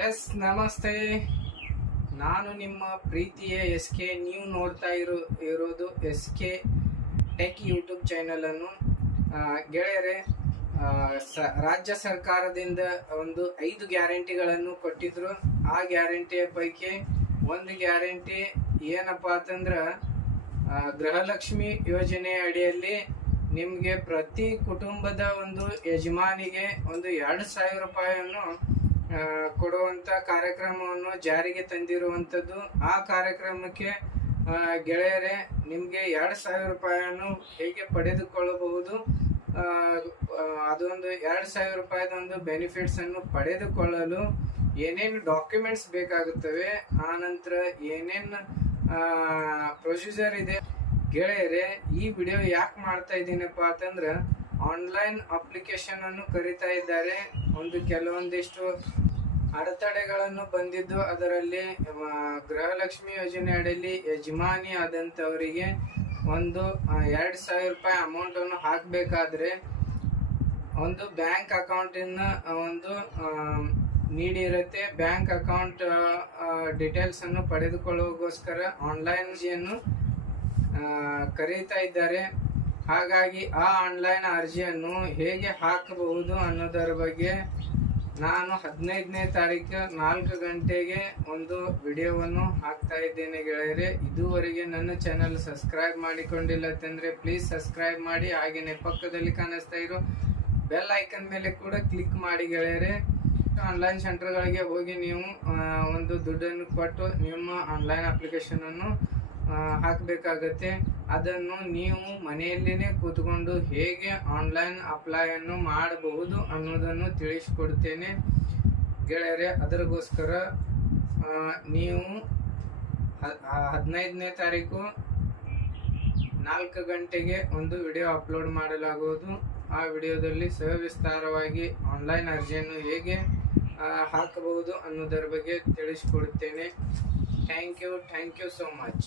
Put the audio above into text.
S, ನಮಸ್ತೆ. ನಾನು ನಿಮ್ಮ ಪ್ರೀತಿಯ ಎಸ್ ಕೆ ನೀವು ನೋಡ್ತಾ ಇರೋ, ಇರೋದು ಎಸ್ ಕೆ ಟೆಕ್ ಯೂಟ್ಯೂಬ್ ಚಾನಲನ್ನು. ಗೆಳೆಯರೆ ಸ- ರಾಜ್ಯ ಸರ್ಕಾರದಿಂದ ಒಂದು ಐದು ಗ್ಯಾರಂಟಿಗಳನ್ನು ಕೊಟ್ಟಿದ್ರು. ಆ ಗ್ಯಾರಂಟಿಯ ಪೈಕಿ ಒಂದು ಗ್ಯಾರಂಟಿ ಏನಪ್ಪಾ ಅಂತಂದ್ರೆ ಗೃಹಲಕ್ಷ್ಮಿ ಯೋಜನೆ ಅಡಿಯಲ್ಲಿ ನಿಮಗೆ ಪ್ರತಿ ಕುಟುಂಬದ ಒಂದು ಯಜಮಾನಿಗೆ ಒಂದು ಎರಡು ಸಾವಿರ ರೂಪಾಯಿಯನ್ನು ಆ, ಕೊಡುವಂತ ಕಾರ್ಯಕ್ರಮವನ್ನು ಜಾರಿಗೆ ತಂದಿರುವಂತದ್ದು ಆ ಕಾರ್ಯಕ್ರಮಕ್ಕೆ ಗೆಳೆಯರೇ ನಿಮಗೆ ಎರಡು ಸಾವಿರ ರೂಪಾಯಿಯನ್ನು ಹೇಗೆ ಪಡೆದುಕೊಳ್ಳಬಹುದು ಅದೊಂದು ಎರಡು ಸಾವಿರ ರೂಪಾಯಿದ ಒಂದು ಬೆನಿಫಿಟ್ಸ್ ಅನ್ನು ಪಡೆದುಕೊಳ್ಳಲು ಏನೇನು ಡಾಕ್ಯುಮೆಂಟ್ಸ್ ಬೇಕಾಗುತ್ತವೆ ಆ ನಂತರ ಏನೇನು ಪ್ರೊಸೀಜರ್ ಇದೆ. ಗೆಳೆಯರೆ ಈ ವಿಡಿಯೋ ಯಾಕೆ ಮಾಡ್ತಾ ಇದ್ದೀನಪ್ಪ ಅಂತಂದ್ರೆ ಆನ್ಲೈನ್ ಅಪ್ಲಿಕೇಶನ್ ಅನ್ನು ಕರೀತಾ ಇದ್ದಾರೆ. ಒಂದು ಕೆಲವೊಂದಿಷ್ಟು ಅಡೆತಡೆಗಳನ್ನು ಬಂದಿದ್ದು ಅದರಲ್ಲಿ ಗೃಹಲಕ್ಷ್ಮಿ ಯೋಜನೆ ಅಡಿಯಲ್ಲಿ ಯಜಮಾನಿ ಆದಂಥವರಿಗೆ ಒಂದು ಎರಡು ಸಾವಿರ ರೂಪಾಯಿ ಅಮೌಂಟನ್ನು ಹಾಕಬೇಕಾದ್ರೆ ಒಂದು ಬ್ಯಾಂಕ್ ಅಕೌಂಟಿನ ಒಂದು ನೀಡಿರುತ್ತೆ. ಬ್ಯಾಂಕ್ ಅಕೌಂಟ್ ಡೀಟೇಲ್ಸನ್ನು ಅನ್ನು ಪಡೆದುಕೊಳ್ಳುವಗೋಸ್ಕರ ಆನ್ಲೈನ್ ಅರ್ಜಿಯನ್ನು ಕರೀತಾ ಇದ್ದಾರೆ. ಹಾಗಾಗಿ ಆ ಆನ್ಲೈನ್ ಅರ್ಜಿಯನ್ನು ಹೇಗೆ ಹಾಕಬಹುದು ಅನ್ನೋದರ ಬಗ್ಗೆ ನಾನು ಹದಿನೈದನೇ ತಾರೀಕು ನಾಲ್ಕು ಗಂಟೆಗೆ ಒಂದು ವಿಡಿಯೋವನ್ನು ಹಾಕ್ತಾ ಇದ್ದೇನೆ ಗೆಳೆಯರೆ. ಇದುವರೆಗೆ ನನ್ನ ಚಾನಲ್ ಸಬ್ಸ್ಕ್ರೈಬ್ ಮಾಡಿಕೊಂಡಿಲ್ಲ ಅಂತಂದರೆ ಪ್ಲೀಸ್ ಸಬ್ಸ್ಕ್ರೈಬ್ ಮಾಡಿ ಹಾಗೇನೆ ಪಕ್ಕದಲ್ಲಿ ಕಾಣಿಸ್ತಾ ಇರೋ ಬೆಲ್ ಐಕನ್ ಮೇಲೆ ಕೂಡ ಕ್ಲಿಕ್ ಮಾಡಿ ಗೆಳೆಯರೆ. ಆನ್ಲೈನ್ ಸೆಂಟರ್ಗಳಿಗೆ ಹೋಗಿ ನೀವು ಒಂದು ದುಡ್ಡನ್ನು ಕೊಟ್ಟು ನಿಮ್ಮ ಆನ್ಲೈನ್ ಅಪ್ಲಿಕೇಶನ್ ಅನ್ನು ಆ, ಹಾಕಬೇಕಾಗತ್ತೆ. ಅದನ್ನು ನೀವು ಮನೆಯಲ್ಲೇ ಕೂತ್ಕೊಂಡು ಹೇಗೆ ಆನ್ಲೈನ್ ಅಪ್ಲೈ ಅನ್ನು ಮಾಡಬಹುದು ಅನ್ನೋದನ್ನು ತಿಳಿಸ್ಕೊಡ್ತೇನೆ. ಗೆಳೆಯರೆ, ಅದರಗೋಸ್ಕರ ನೀವು ಹದಿನೈದನೇ ತಾರೀಕು ನಾಲ್ಕು ಗಂಟೆಗೆ ಒಂದು ವಿಡಿಯೋ ಅಪ್ಲೋಡ್ ಮಾಡಲಾಗುವುದು. ಆ ವಿಡಿಯೋದಲ್ಲಿ ಸವಿಸ್ತಾರವಾಗಿ ಆನ್ಲೈನ್ ಅರ್ಜಿಯನ್ನು ಹೇಗೆ ಹಾಕಬಹುದು ಅನ್ನೋದರ ಬಗ್ಗೆ ತಿಳಿಸ್ಕೊಡುತ್ತೇನೆ thank you thank you so much